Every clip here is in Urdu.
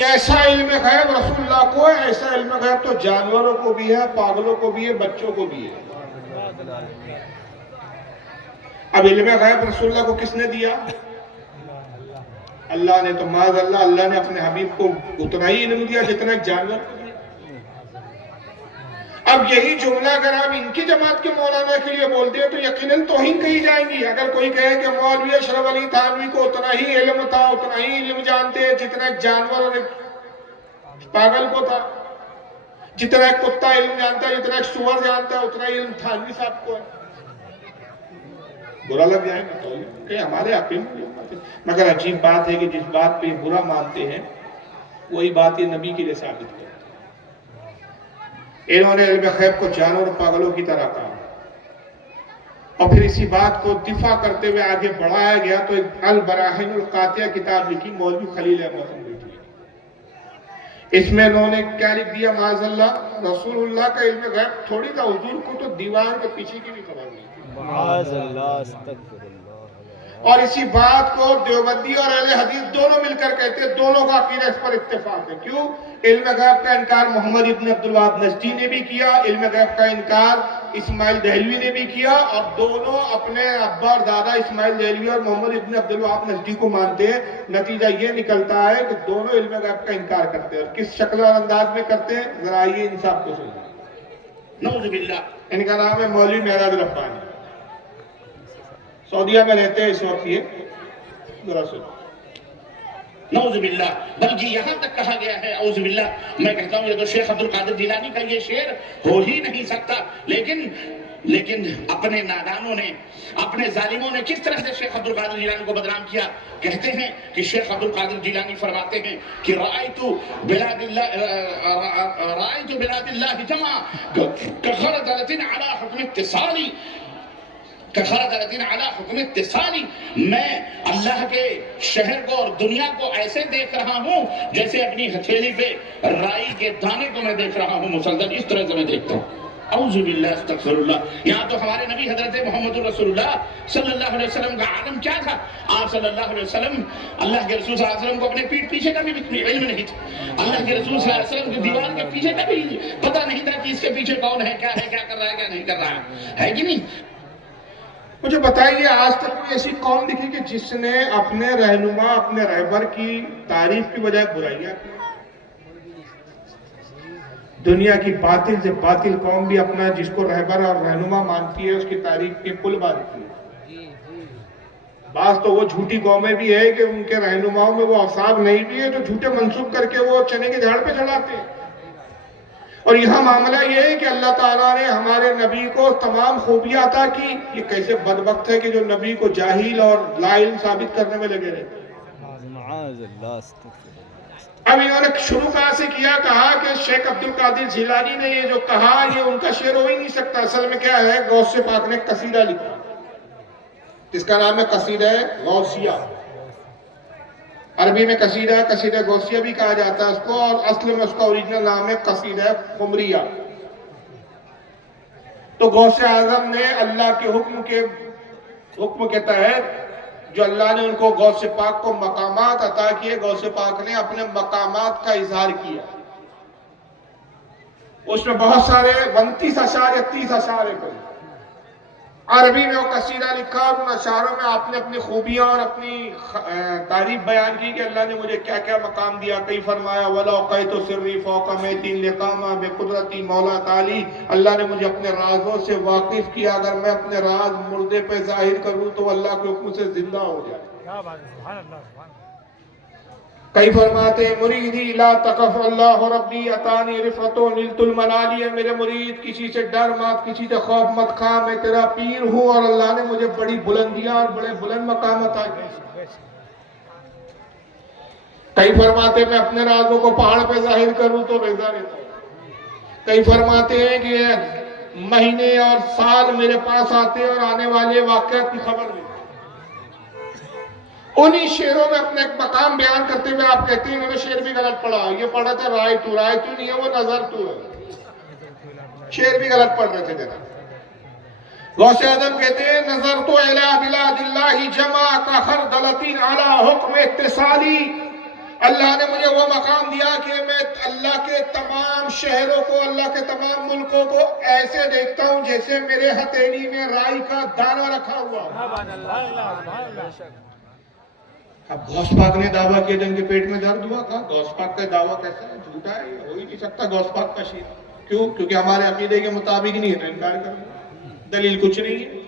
ایسا علم غیب رسول اللہ کو ہے، ایسا علم غیب تو جانوروں کو بھی ہے، پاگلوں کو بھی ہے، بچوں کو بھی ہے۔ اب علم غیب رسول اللہ کو کس نے دیا؟ اللہ نے۔ تو معاذ اللہ نے اپنے حبیب کو اتنا ہی علم دیا جتنا ایک جانور کو دیا۔ اب یہی جملہ اگر آپ ان کی جماعت کے مولانا کے لیے بولتے ہیں تو یقیناً توہین کہی جائیں گی۔ اگر کوئی کہے کہ مولوی اشرف علی تھانوی کو اتنا ہی علم تھا، اتنا ہی علم جانتے جتنا ایک جانور اور ایک پاگل کو تھا، جتنا ایک کتا علم جانتا ہے، جتنا ایک سور جانتا ہے، اتنا ہی علم تھانوی صاحب کو ہے، برا لگ جائے گا تو کہ ہمارے عقل میں۔ مگر عجیب بات ہے کہ جس بات پہ برا مانتے ہیں وہی بات یہ نبی کے لیے ثابت کرتے ہیں۔ انہوں نے علم غیب کو جانور اور پاگلوں کی طرح کہا، اور پھر اسی بات کو دفاع کرتے ہوئے آگے بڑھایا گیا تو ایک البراہین القاطعہ کتاب لکھی مولوی خلیل احمد نے۔ اس میں انہوں نے کیا لکھ دیا؟ معاذ اللہ، رسول اللہ کا علم غیب تھوڑی تھا، حضور کو تو دیوار کے پیچھے کی بھی خبر نہیں تھی۔ معاذ اللہ، استغفر اللہ۔ اور اسی بات کو دیوبندی اور اہل حدیث دونوں مل کر کہتے ہیں، دونوں کا عقیدہ اس پر اتفاق ہے۔ کیوں؟ علم غیب کا انکار محمد ابن عبدالوہاب نجدی نے بھی کیا، علم غیب کا انکار اسماعیل دہلوی نے بھی کیا، اور دونوں اپنے ابا اور دادا اسماعیل دہلوی اور محمد ابن عبدالوہاب نجدی کو مانتے ہیں۔ نتیجہ یہ نکلتا ہے کہ دونوں علم غیب کا انکار کرتے ہیں، اور کس شکل اور انداز میں کرتے ہیں ذرا آئیے انصاف کو سنیں۔ نعوذ باللہ، ان کا نام ہے مولوی معراج ربانی، سعودیہ میں رہتے ہیں اس وقت یہ، ذرا سنو۔ نعوذ باللہ، بلکہ یہاں تک کہا گیا ہے، اعوذ باللہ، میں کہتا ہوں یہ تو شیخ عبدالقادر جیلانی کا یہ شعر ہو ہی نہیں سکتا، لیکن اپنے نادانوں نے، اپنے ظالموں نے کس طرح سے شیخ عبدالقادر جیلانی کو بدنام کیا۔ کہتے ہیں کہ شیخ عبدالقادر جیلانی فرماتے ہیں کہ رأیت بلاد اللہ جمع کخردلۃ علی حکم اتصالی، علی حکم اتصالی، میں اللہ کے شہر کو اور دنیا کو ایسے دیکھ رہا ہوں جیسے اپنی ہتھیلی پہ رائی کے دانے کو میں دیکھ رہا ہوں، مسلسل اس طرح سے میں دیکھتا ہوں۔ اعوذ باللہ، استغفر اللہ۔ یہاں تو ہمارے نبی حضرت محمد رسول اللہ صلی اللہ علیہ وسلم کا عالم کیا تھا؟ آپ صلی اللہ علیہ وسلم، اللہ کے رسول صلی اللہ علیہ وسلم کو اپنے پیٹھ پیچھے کا بھی علم نہیں تھا، اللہ کے رسول صلی اللہ علیہ وسلم کی دیوار کے پیچھے کا بھی پتہ نہیں تھا کہ اس کے پیچھے کون ہے، کیا کر رہا ہے، کیا نہیں کر رہا ہے کہ نہیں؟ مجھے بتائیے آج تک کوئی ایسی قوم دکھی کہ جس نے اپنے رہنما، اپنے رہبر کی تعریف کی بجائے برائیاں کی؟ دنیا کی باطل سے باطل قوم بھی اپنا جس کو رہبر اور رہنما مانتی ہے اس کی تعریف کے پل باندھتی ہے۔ بعض تو وہ جھوٹی قومیں بھی ہے کہ ان کے رہنماؤں میں وہ اوصاف نہیں بھی ہے جو جھوٹے منسوب کر کے وہ چنے کے جھاڑ پہ چڑھاتے ہیں۔ اور یہاں معاملہ یہ ہے کہ اللہ تعالیٰ نے ہمارے نبی کو تمام خوبیاں عطا کی، یہ کیسے بدبخت ہے کہ جو نبی کو جاہل اور لا علم ثابت کرنے میں لگے رہتے ہیں۔ معاذ اللہ، استغفر اللہ۔ اب انہوں نے شروع کہاں سے کیا؟ کہا کہ شیخ عبدالقادر جیلانی نے یہ جو کہا یہ ان کا شعر ہو ہی نہیں سکتا۔ اصل میں کیا ہے، غوث پاک نے قصیدہ لکھا جس کا نام ہے قصیدہ غوثیہ، عربی میں قصیدہ ہے، قصیدہ غوثیہ بھی کہا جاتا ہے اس کو، اور اصل میں اس کا اوریجنل نام ہے قصیدہ خمریہ۔ تو غوث اعظم نے اللہ کے حکم کے تحت جو اللہ نے ان کو غوث پاک کو مقامات عطا کیے، غوث پاک نے اپنے مقامات کا اظہار کیا۔ اس میں بہت سارے 29 اشعار یا 30 اشعار ہیں، عربی میں وہ قصیدہ لکھا، اور ان اشعاروں میں آپ نے اپنی خوبیاں اور اپنی تعریف بیان کی کہ اللہ نے مجھے کیا کیا مقام دیا۔ کئی فرمایا وَلَوْقَيْتُ سِرِّي فَوْقَ مَيْتٍ لِقَامًا بِقُدْرَتِي مولا تعالی، اللہ نے مجھے اپنے رازوں سے واقف کیا، اگر میں اپنے راز مردے پہ ظاہر کروں تو اللہ کے حکم سے زندہ ہو جائے۔ کیا بات ہے، سبحان اللہ، سبحان اللہ۔ کئی فرماتے ہیں مریدی لا تقف اللہ ربی اتانی رفعت نلت المنالی، میرے مرید کسی سے ڈر مت، کسی سے خوف مت کھا، میں تیرا پیر ہوں اور اللہ نے مجھے بڑی بلندیاں اور بڑے بلند مقام عطا کیے۔ کئی فرماتے ہیں میں اپنے رازوں کو پہاڑ پہ ظاہر کروں تو رضا رہتا ہوں۔ کئی فرماتے ہیں کہ مہینے اور سال میرے پاس آتے اور آنے والے واقعات کی خبر نہیں۔ انہی شعروں میں اپنا ایک مقام بیان کرتے ہوئے آپ کہتے ہیں انہوں نے شعر بھی غلط پڑھا، یہ پڑھا تھا رائے تو نہیں ہے، وہ نظر تو ہے، شعر بھی غلط پڑھ رہے تھے جناب۔ غوث اعظم کہتے ہیں نظر تو الی بلاد اللہ جمع کا خردلۃ علی حکم اتصالی، اللہ نے مجھے وہ مقام تمام شہروں کو, اللہ کے تمام ملکوں کو ایسے دیکھتا ہوں جیسے میرے ہتھیلی میں رائی کا دانہ رکھا ہوا ہو. اب غوث پاک نے دعویٰ کیا جن کے پیٹ میں درد ہوا, کہا غوث پاک کا دعویٰ کیسا ہے, جھوٹا ہے, ہو ہی نہیں سکتا غوث پاک کا شیر. کیوں؟ کیونکہ ہمارے عقیدے کے مطابق نہیں ہے تو انکار کریں, دلیل کچھ نہیں ہے.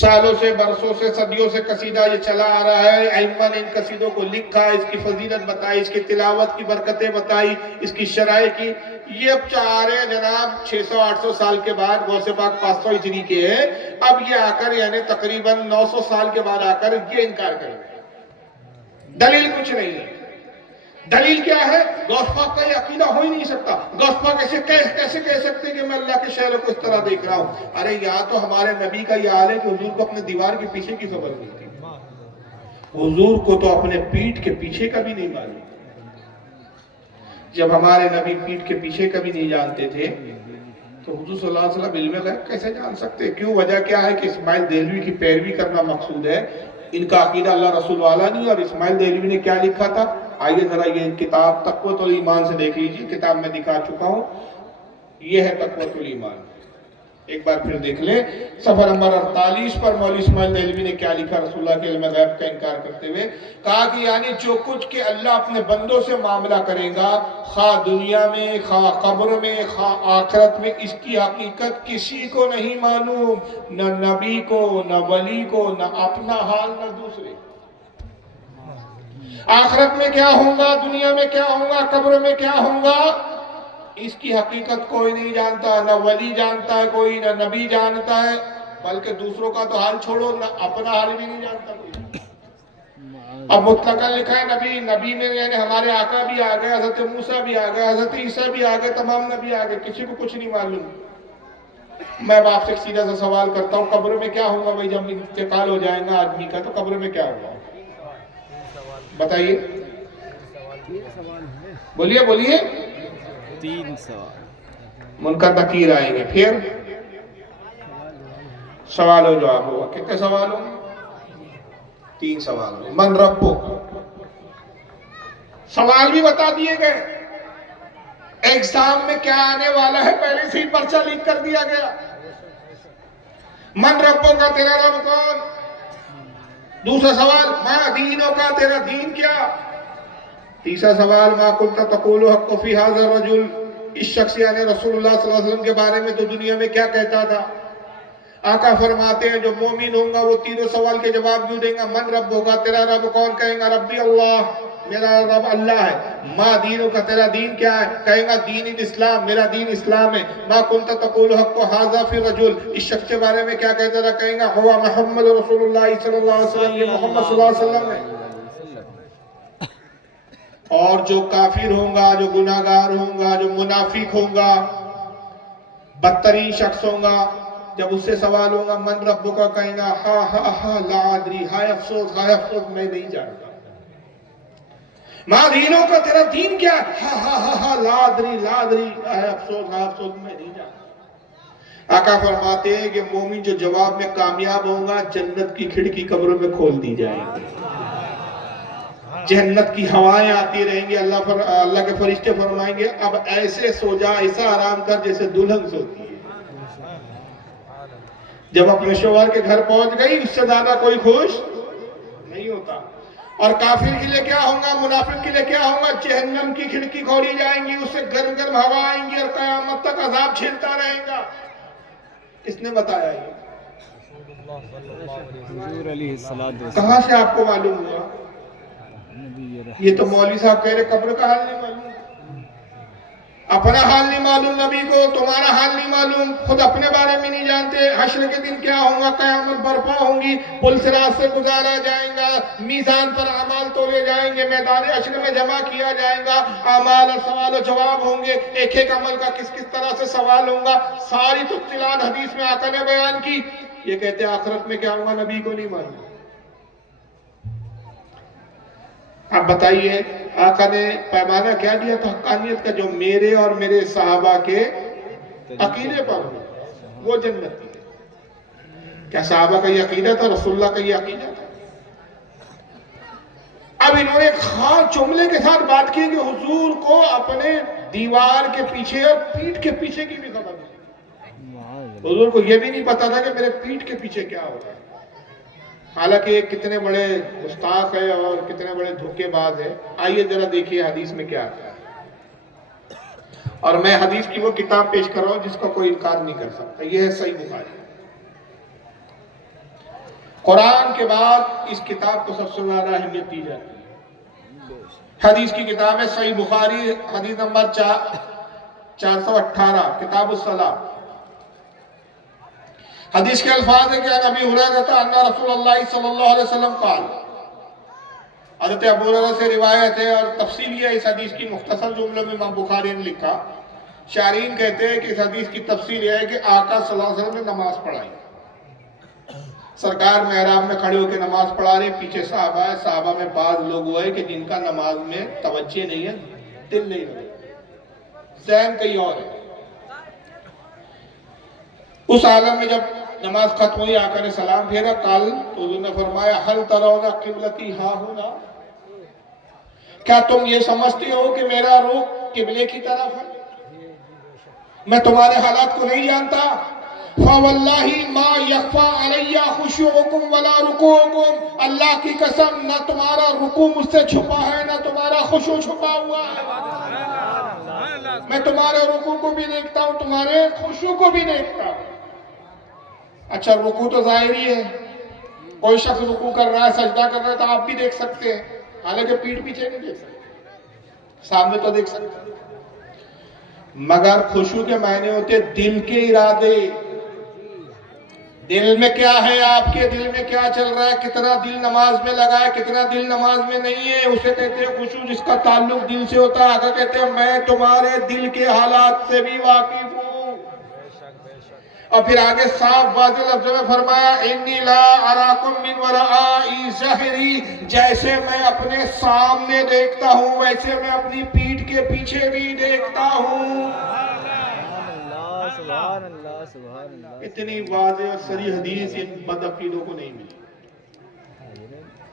سالوں سے, برسوں سے, صدیوں سے قصیدہ یہ چلا آ رہا ہے. ائمہ نے ان قصیدوں کو لکھا, اس کی فضیلت بتائی, اس کی تلاوت کی برکتیں بتائی, اس کی شرائع کی. یہ اب چاہ رہے ہیں جناب 600-800 سال کے بعد, غوث پاک 500 ہجری کے ہیں, اب یہ آ کر یعنی تقریباً 900 سال کے بعد آ کر یہ انکار کریں. دلیل کچھ نہیں ہے. دلیل کیا ہے؟ غوث پاک کا یہ عقیدہ ہو ہی نہیں سکتا. غوث پاک کیسے کہہ سکتے کہ میں اللہ کے شہروں کو اس طرح دیکھ رہا ہوں؟ ارے یہاں تو ہمارے نبی کا یہ حال ہے کہ حضور کو اپنے دیوار کے پیچھے کی خبر نہیں تھی. حضور کو تو اپنے پیٹھ کے پیچھے کا بھی نہیں معلوم. جب ہمارے نبی پیٹھ کے پیچھے کا بھی نہیں جانتے تھے تو حضور صلی اللہ علیہ وسلم علم غیب کیسے جان سکتے؟ کیوں؟ وجہ کیا ہے کہ اسماعیل دہلوی کی پیروی کرنا مقصود ہے. ان کا عقیدہ اللہ رسول والا نہیں. اور اسماعیل دہلوی نے کیا لکھا تھا؟ آئیے ذرا یہ کتاب تقویۃ الایمان سے دیکھ لیجیے. کتاب میں دکھا چکا ہوں, یہ ہے تقویۃ الایمان. ایک بار پھر دیکھ لیں. صفحہ نمبر 48 پر مولوی اسماعیل دہلوی نے کیا لکھا رسول اللہ کے علم غیب کا انکار کرتے ہوئے؟ کہا کہ یعنی جو کچھ کہ اللہ اپنے بندوں سے معاملہ کرے گا, خواہ دنیا میں, خواہ قبر میں, خواہ آخرت میں, اس کی حقیقت کسی کو نہیں معلوم, نہ نبی کو, نہ ولی کو, نہ اپنا حال, نہ دوسرے. آخرت میں کیا ہوگا, دنیا میں کیا ہوگا, قبر میں کیا ہوگا, اس کی حقیقت کوئی نہیں جانتا. نہ ولی جانتا ہے کوئی, نہ نبی جانتا ہے, بلکہ دوسروں کا تو حال چھوڑو, نہ اپنا حال بھی نہیں جانتا کوئی. اب مطلقاً لکھا ہے نبی میں یعنی ہمارے آقا بھی آ گئے, حضرت موسیٰ بھی آ گئے, حضرت عیسیٰ بھی آ گئے, تمام نبی آ گئے, کسی کو کچھ نہیں معلوم. میں اب آپ سے سیدھا سا سوال کرتا ہوں, قبر میں کیا ہوگا بھائی جب انتقال ہو جائے گا آدمی کا, تو قبر میں کیا ہوگا بتائیے؟ بولیے بولیے. 3 سوال. منکر نکیر آئیں گے, پھر سوال و جواب ہوگا. کتنے سوال ہوں گے؟ 3 سوال ہوں گے. من ربو, سوال بھی بتا دیے گئے. ایگزام میں کیا آنے والا ہے پہلے سے ہی پرچہ لیک کر دیا گیا. من ربو کا تیرا رب کون؟ دوسرا سوال ما دینوں کا تیرا دین کیا؟ تیسرا سوال ما کنت تقول حق فی ھذا الرجل, اس شخص یعنی رسول اللہ صلی اللہ علیہ وسلم کے بارے میں تو دنیا میں کیا کہتا تھا؟ آقا فرماتے ہیں جو مومن ہوگا وہ تینوں سوال کے جواب کیوں دیں گا. من رب ہوگا, تیرا رب کون؟ کہیں گا ربی اللہ, میرا رب اللہ ہے. ما دینوں کا تیرا دین کیا ہے؟ کہیں گا دین الاسلام, میرا دین اسلام ہے. ما کنت تقول حق ھذا فی الرجل, اس شخص کے بارے میں کیا کہتا تھا؟ کہیں گا ہوا محمد رسول اللہ صلی اللہ علیہ وسلم, یہ محمد صلی اللہ علیہ وسلم ہے. اور جو کافر ہوگا, جو گناہگار ہوگا, جو منافق ہوگا, بدترین شخص ہوگا, جب اس سے سوال ہوگا من رب کا, کہیں گا ہا ہا ہا لا ادری, ہائے افسوس میں نہیں جانتا. ماں دینوں کا تیرا دین کیا؟ ہا ہا ہا ہا لا ادری ہائے افسوس میں نہیں جانتا. آقا فرماتے ہیں کہ مومن جو جواب میں کامیاب ہوگا, جنت کی کھڑکی قبروں میں کھول دی جائے گی, جنت کی ہوائیں آتی رہیں گی. اللہ کے فرشتے فرمائیں گے اب ایسے سو جا, ایسا آرام کر جیسے دلہن سوتی ہے. جب اپنے شوہر کے گھر پہنچ گئی, اس سے زیادہ کوئی خوش نہیں ہوتا. اور کافر کے لیے کیا ہوگا, منافق کے لیے کیا ہوگا؟ جہنم کی کھڑکی کھولی جائیں گی, اس سے گرم گرم ہوا آئیں گی اور قیامت تک عذاب چھیلتا رہے گا. کس نے بتایا یہ؟ حضور علیہ الصلوۃ کہاں سے آپ کو معلوم ہوا؟ یہ تو مولوی صاحب کہہ رہے قبر کا حال نہیں معلوم, اپنا حال نہیں معلوم نبی کو, تمہارا حال نہیں معلوم, خود اپنے بارے میں نہیں جانتے. حشر کے دن کیا ہوگا, قیامت برپا ہوں گی, پل صراط سے گزارا جائے گا, میزان پر اعمال تولے جائیں گے, میدان حشر میں جمع کیا جائے گا, اعمال اور سوال و جواب ہوں گے, ایک ایک عمل کا کس کس طرح سے سوال ہوگا, ساری تفصیلات حدیث میں آقا نے بیان کی. یہ کہتے ہیں آخرت میں کیا ہوگا نبی کو نہیں معلوم. اب بتائیے آقا نے پیمانہ کیا دیا تھا حقانیت کا؟ جو میرے اور میرے صحابہ کے عقیدے پر ہو وہ جنتی ہے. کیا صحابہ کا یہ عقیدہ تھا؟ رسول اللہ کا یہ عقیدہ تھا؟ اب انہوں نے خاص جملے کے ساتھ بات کی کہ حضور کو اپنے دیوار کے پیچھے اور پیٹھ کے پیچھے کی بھی خبر نہیں، حضور کو یہ بھی نہیں پتا تھا کہ میرے پیٹھ کے پیچھے کیا ہو رہا ہے۔ حالانکہ یہ کتنے بڑے گستاخ ہے اور کتنے بڑے دھوکے باز ہے۔ آئیے ذرا دیکھیے حدیث میں کیا آتا ہے، اور میں حدیث کی وہ کتاب پیش کر رہا ہوں جس کا کوئی انکار نہیں کر سکتا، یہ ہے صحیح بخاری۔ قرآن کے بعد اس کتاب کو سب سے زیادہ اہمیت دی جاتی ہے۔ حدیث کی کتاب ہے صحیح بخاری، حدیث نمبر 418، کتاب الصلاۃ۔ حدیث کے الفاظ ہے کہ نبی ہریرہ ان رسول اللہ صلی اللہ علیہ وسلم قال، حضرت ابو ہریرہ سے روایت ہے، اور تفصیل یہ ہے اس حدیث کی مختصر جملے میں امام بخاری نے لکھا۔ شارحین کہتے ہیں کہ اس حدیث کی تفصیل یہ ہے کہ آقا صلی اللہ علیہ وسلم نے نماز پڑھائی، سرکار محراب میں کھڑے ہو کے نماز پڑھا رہے، پیچھے صحابہ ہے، صحابہ میں بعض لوگ ہوئے کہ جن کا نماز میں توجہ نہیں ہے، دل نہیں لگے، ذہن کہیں اور ہے۔ اس عالم میں جب نماز ختم ہوئی، آقا نے سلام پھیرا، قال، تو حضور نے فرمایا حل ترون قبلتی ہا ہونا، کیا تم یہ سمجھتے ہو کہ میرا رخ قبلے کی طرف ہے؟ میں تمہارے حالات کو نہیں جانتا؟ فَوَاللَّهِ مَا يَخْفَى عَلَيَّ خُشُوعُكُمْ وَلَا رُكُوعُكُمْ، اللہ کی قسم نہ تمہارا رکوع مجھ سے چھپا ہے نہ تمہارا خشوع چھپا ہوا ہے۔ میں تمہارے رکوع کو بھی دیکھتا ہوں، تمہارے خشوع کو بھی دیکھتا ہوں۔ اچھا رکوع تو ظاہری ہے، کوئی شخص رکوع کر رہا ہے، سجدہ کر رہا ہے تو آپ بھی دیکھ سکتے ہیں، حالانکہ پیٹھ پیچھے نہیں دیکھ سکتے، سامنے تو دیکھ سکتے ہیں۔ مگر خشوع کے معنی ہوتے دل کے ارادے، دل میں کیا ہے، آپ کے دل میں کیا چل رہا ہے، کتنا دل نماز میں لگا ہے، کتنا دل نماز میں نہیں ہے، اسے کہتے ہیں خشوع، جس کا تعلق دل سے ہوتا ہے۔ آقا کہتے ہیں میں تمہارے دل کے حالات سے بھی واقف ہوں۔ اور پھر آگے صاف واضح لفظ میں فرمایا انی لا اراکم من ورائی ظہری، جیسے میں اپنے سامنے دیکھتا ہوں ویسے میں اپنی پیٹھ کے پیچھے بھی دیکھتا ہوں۔ سبحان اللہ سبحان اللہ۔ اتنی واضح اور صریح حدیث ان بدعقیدوں کو نہیں ملی،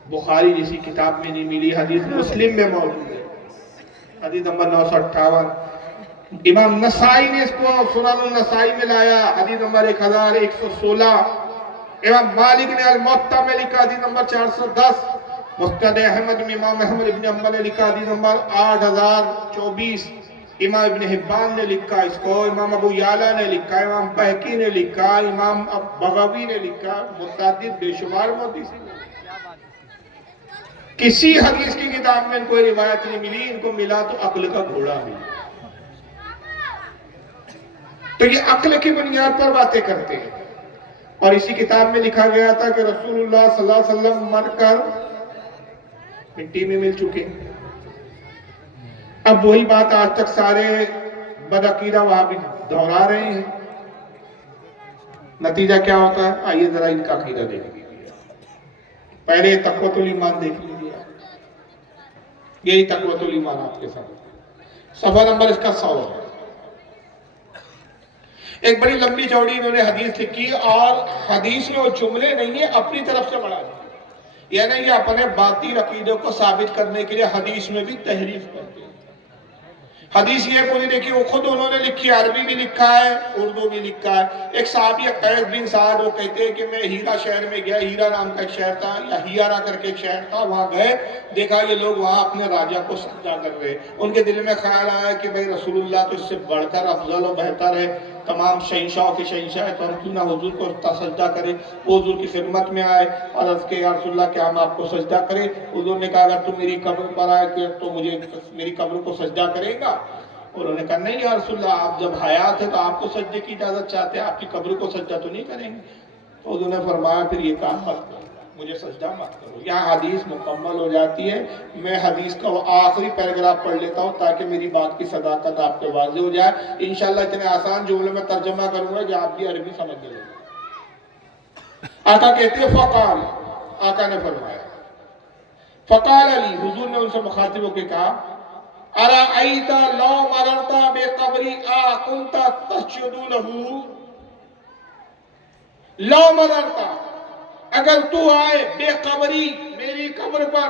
بخاری جیسی کتاب میں نہیں ملی، حدیث مسلم میں موجود ہے، حدیث نمبر 958۔ امام نسائی نے اس کو سنن النسائی میں لایا، حدیث نمبر 1116۔ امام مالک نے الموطا میں لکھا، حدیث نمبر 410۔ مسند احمد میں امام احمد ابن حنبل نے لکھا، حدیث نمبر 8024۔ امام ابن حبان نے لکھا اس کو، امام ابو یعلا نے لکھا، امام بہقی نے لکھا، امام بغوی نے لکھا، متعدد بے شمار محدثین نے لکھا۔ کسی حدیث کی کتاب میں ان کو روایت نہیں ملی، ان کو ملا تو عقل کا گھوڑا ملا۔ تو یہ عقل کی بنیاد پر باتیں کرتے ہیں، اور اسی کتاب میں لکھا گیا تھا کہ رسول اللہ صلی اللہ علیہ وسلم مر کر مٹی میں مل چکے۔ اب وہی بات آج تک سارے بدعقیدہ وہاں بھی دہرا رہے ہیں۔ نتیجہ کیا ہوتا ہے؟ آئیے ذرا ان کا عقیدہ دیکھ لیجیے۔ پہلے تقویۃ الایمان دیکھ لیجیے، یہی تقویۃ الایمان آپ کے ساتھ صفحہ نمبر اس کا 100 ہے۔ ایک بڑی لمبی چوڑی انہوں نے حدیث لکھی، اور حدیث میں وہ جملے نہیں ہیں، اپنی طرف سے بڑھا دی، یعنی یہ اپنے باطل عقیدوں کو ثابت کرنے کے لیے حدیث میں بھی تحریف کرتے ہیں۔ حدیث یہ پوری دیکھی، وہ خود انہوں نے لکھی، عربی بھی لکھا ہے، اردو بھی لکھا ہے۔ ایک صحابی قیس بن سعد، وہ کہتے ہیں کہ میں ہیرا شہر میں گیا، ہیرا نام کا ایک شہر تھا، یا ہیارا کر کے ایک شہر تھا، وہاں گئے، دیکھا یہ لوگ وہاں اپنے راجہ کو سجدہ کر رہے، ان کے دل میں خیال آیا کہ بھئی رسول اللہ تو اس سے بڑھ کر افضل و بہتر ہے، تمام شہنشاہوں کے شہنشاہ ہے، تو ہم کیوں نہ حضور کو سجدہ کریں۔ وہ حضور کی خدمت میں آئے اور عرض کہ یا رسول اللہ کیا ہم آپ کو سجدہ کریں؟ حضور نے کہا اگر تم میری قبر پر آئے تو مجھے میری قبر کو سجدہ کرے گا؟ انہوں نے کہا نہیں یا رسول اللہ، آپ جب حیات ہے تو آپ کو سجدے کی اجازت چاہتے ہیں، آپ کی قبر کو سجدہ تو نہیں کریں گے؟ تو حضور نے فرمایا پھر یہ کام مت کرو، مجھے سجدہ مت کرو۔ یہاں حدیث مکمل ہو جاتی ہے۔ میں حدیث کا وہ آخری پیراگراف پڑھ لیتا ہوں تاکہ میری بات کی صداقت آپ کو واضح ہو جائے۔ انشاءاللہ اتنے آسان جملے میں ترجمہ کروں گا کہ آپ بھی عربی سمجھ لیں گے۔ آقا کہتے ہیں فقال، آقا نے فرمایا، فقال علی، حضور نے ان سے مخاطب ہو کے کہا، ارأیت لو مررت بقبری اکنت تسجد لہ، لو مررت، اگر تو آئے بے قبری، میری قبر پر،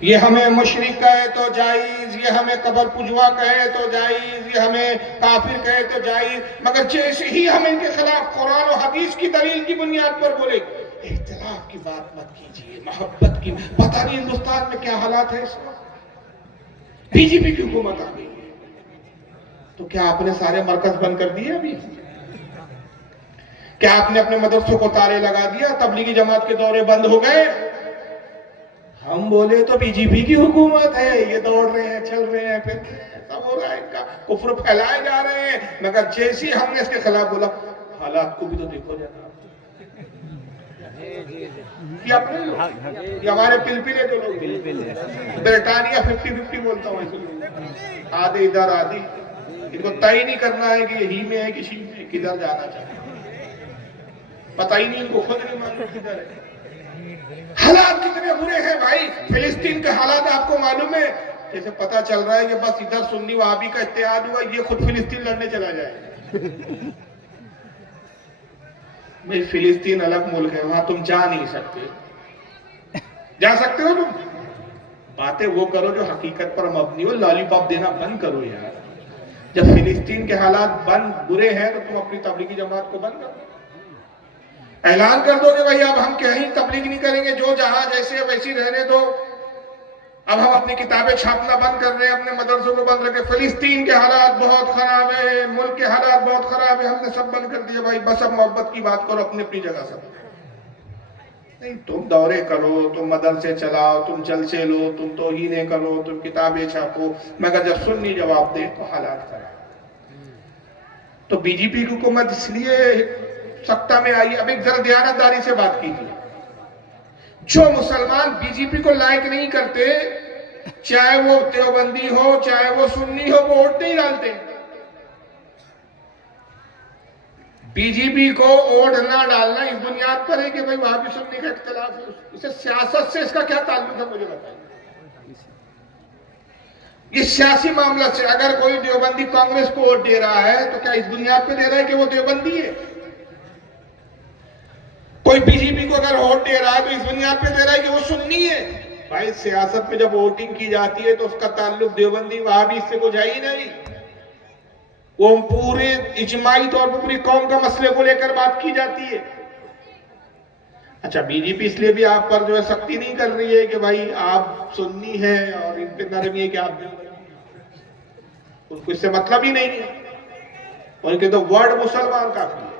یہ ہمیں مشرک کہے تو جائز، یہ ہمیں قبر پجوا کہے تو جائز، یہ ہمیں کافر کہے تو جائز، مگر جیسے ہی ہم ان کے خلاف قرآن و حدیث کی دلیل کی بنیاد پر بولے اختلاف کی بات مت کیجیے، محبت کی، پتہ نہیں ہندوستان میں کیا حالات ہے اس وقت، بی جے پی کی حکومت آ گئی، تو کیا آپ نے سارے مرکز بند کر دیے ابھی؟ کیا آپ نے اپنے مدرسوں کو تالے لگا دیا؟ تبلیغی جماعت کے دورے بند ہو گئے؟ ہم بولے تو بی جے پی کی حکومت ہے، یہ دوڑ رہے ہیں، چل رہے ہیں، پھر سب ہو رہا ہے، ان کا کفر پھیلائے جا رہے ہیں، مگر جیسے ہم نے اس کے خلاف بولا حالات کو بھی تو دیکھو جناب، یہ اپنے لوگ، یہ ہمارے پلپلے جو لوگ، برطانیہ 50-50 بولتا ہوں ایسے لوگ، آدھے ادھر آدھی، ان کو طے نہیں کرنا ہے کہ یہی میں ہے کسی میں، کدھر جانا چاہتے ہیں، پتہ ہی نہیں، ان کو خود نہیں معلوم کدھر ہے۔ حالات کتنے برے ہیں بھائی، فلسطین کے حالات آپ کو معلوم ہے، جیسے پتہ چل رہا ہے کہ بس ادھر سنی وہابی کا اتحاد ہوا، یہ خود فلسطین لڑنے چلا جائے۔ بھائی فلسطین الگ ملک ہے، وہاں تم جا نہیں سکتے، جا سکتے ہو تم؟ باتیں وہ کرو جو حقیقت پر مبنی ہو، لالی پاپ دینا بند کرو یار۔ جب فلسطین کے حالات برے ہیں تو تم اپنی تبلیغی جماعت کو بند کرو، اعلان کر دو کہ بھائی اب ہم کہیں تبلیغ نہیں کریں گے، جو جہاں جیسے ویسی رہنے دو، اب ہم اپنی کتابیں چھاپنا بند کر رہے ہیں، اپنے مدرسوں کو بند رکھے، فلسطین کے حالات بہت خراب ہیں، ملک کے حالات بہت خراب ہیں، ہم نے سب بند کر دیا، بھائی بس اب محبت کی بات کرو اپنی جگہ سب نہیں، تم دورے کرو، تم مدرسے چلاؤ، تم جلسے لو، تم توہینیں کرو، تم کتابیں چھاپو، مگر جب سنی جواب دے تو حالات خراب۔ تو بی جے پی کی حکومت اس لیے سکتہ میں آئی۔ اب ایک ذرا دیانتداری سے بات کیجیے، جو مسلمان بی جے پی کو لائک نہیں کرتے، چاہے وہ دیوبندی ہو چاہے وہ سنی ہو، وہ ووٹ نہیں ڈالتے۔ بی جے پی کو ووٹ نہ ڈالنا اس بنیاد پر ہے کہ بھائی وہاں بھی سنی کا اختلاف ہے، اسے سیاست سے اس کا کیا تعلق ہے مجھے بتائیے۔ یہ سیاسی معاملہ سے اگر کوئی دیوبندی کانگریس کو ووٹ دے رہا ہے تو کیا اس بنیاد پہ دے رہا ہے کہ وہ دیوبندی ہے؟ کوئی بی جے پی کو اگر ووٹ دے رہا ہے تو اس بنیاد پہ دے رہا ہے کہ وہ سنی ہے؟ بھائی سیاست میں جب ووٹنگ کی جاتی ہے تو اس کا تعلق دیوبندی وہاں بھی اس سے کو جائے ہی نہیں، وہ پورے اجماعی طور پر پوری قوم کا مسئلے کو لے کر بات کی جاتی ہے۔ اچھا بی جے پی اس لیے بھی آپ پر جو ہے سختی نہیں کر رہی ہے کہ بھائی آپ سنی ہیں اور ان پہ نرمی ہے کہ آپ ان کو اس سے مطلب ہی نہیں ہے، ان کے تو ورڈ مسلمان کافی ہے۔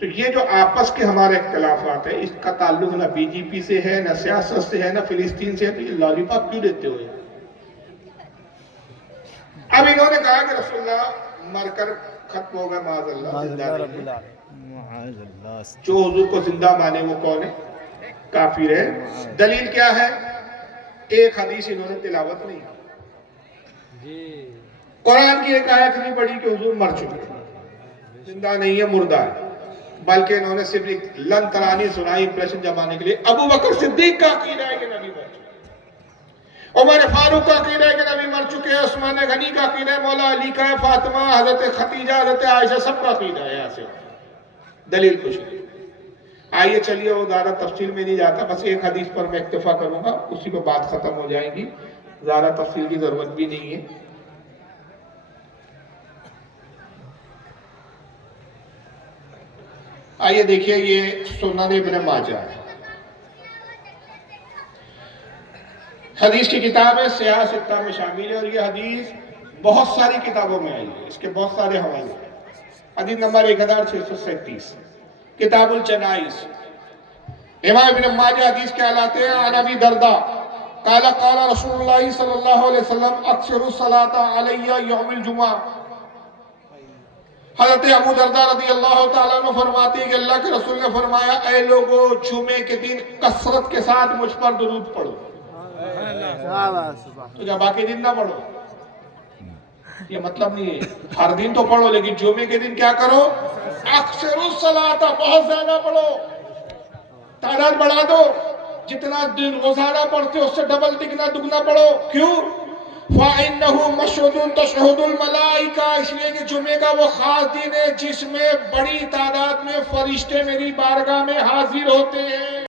تو یہ جو آپس کے ہمارے اختلافات ہیں، اس کا تعلق نہ بی جے پی سے ہے، نہ سیاست سے ہے، نہ فلسطین سے ہے، تو یہ لالی پاپ کیوں دیتے ہوئے؟ اب انہوں نے کہا کہ رسول اللہ مر کر ختم ہوگا، معاذ اللہ، زندہ نہیں ہے۔ جو حضور کو زندہ مانے وہ کون ہے؟ کافر ہے۔ دلیل کیا ہے؟ ایک حدیث انہوں نے تلاوت نہیں، قرآن کی ایک آیت نہیں پڑھی کہ حضور مر چکے، زندہ نہیں ہے، مردہ ہے، بلکہ انہوں نے صرف ایک لن ترانی سنائی امپریشن جمانے کے لیے۔ ابو بکر صدیق کا عقیدہ ہے کہ نبی مر چکے، عمر فاروق کا عقیدہ ہے کہ نبی مر چکے، عثمان غنی کا عقیدہ ہے، مولا علی کا ہے، فاطمہ، حضرت خدیجہ، حضرت عائشہ، سب کا عقیدہ ہے۔ یہاں سے دلیل کچھ نہیں۔ آئیے چلیے، وہ زیادہ تفصیل میں نہیں جاتا، بس ایک حدیث پر میں اکتفا کروں گا، اسی پہ بات ختم ہو جائے گی، زیادہ تفصیل کی ضرورت بھی نہیں ہے۔ آئیے دیکھیے، یہ سنن ابن ماجہ ہے، حدیث کی کتاب ہے، سیاہ ستہ میں شامل ہے، اور یہ حدیث بہت ساری کتابوں میں آئی ہے، اس کے بہت سارے حوالے ہیں۔ حدیث نمبر 1637، کتاب الجنائز، امام ابن ماجہ حدیث کیا لاتے ہیں؟ عن ابی درداء قال قال رسول اللہ صلی اللہ علیہ وسلم اکثر الصلاۃ علی یوم الجمعہ۔ حضرت ابو درداء رضی اللہ تعالیٰ عنہ فرماتے ہیں کہ اللہ کے رسول نے فرمایا، اے لوگو جمعے کے دن کثرت کے ساتھ مجھ پر درود پڑھو۔ تو کیا باقی دن نہ پڑھو؟ یہ مطلب نہیں ہے، ہر دن تو پڑھو، لیکن جمعے کے دن کیا کرو؟ اکثر الصلاۃ، بہت زیادہ پڑھو، تعداد بڑھا دو، جتنا دن روزانہ پڑھتے ہو اس سے ڈبل دگنا دگنا پڑھو۔ کیوں؟ فَإِنَّهُ مَشْهُودٌ تَشْهُدُ الْمَلَائِكَةُ، اس لیے کہ جمعے کا وہ خاص دن ہے جس میں بڑی تعداد میں فرشتے میری بارگاہ میں حاضر ہوتے ہیں۔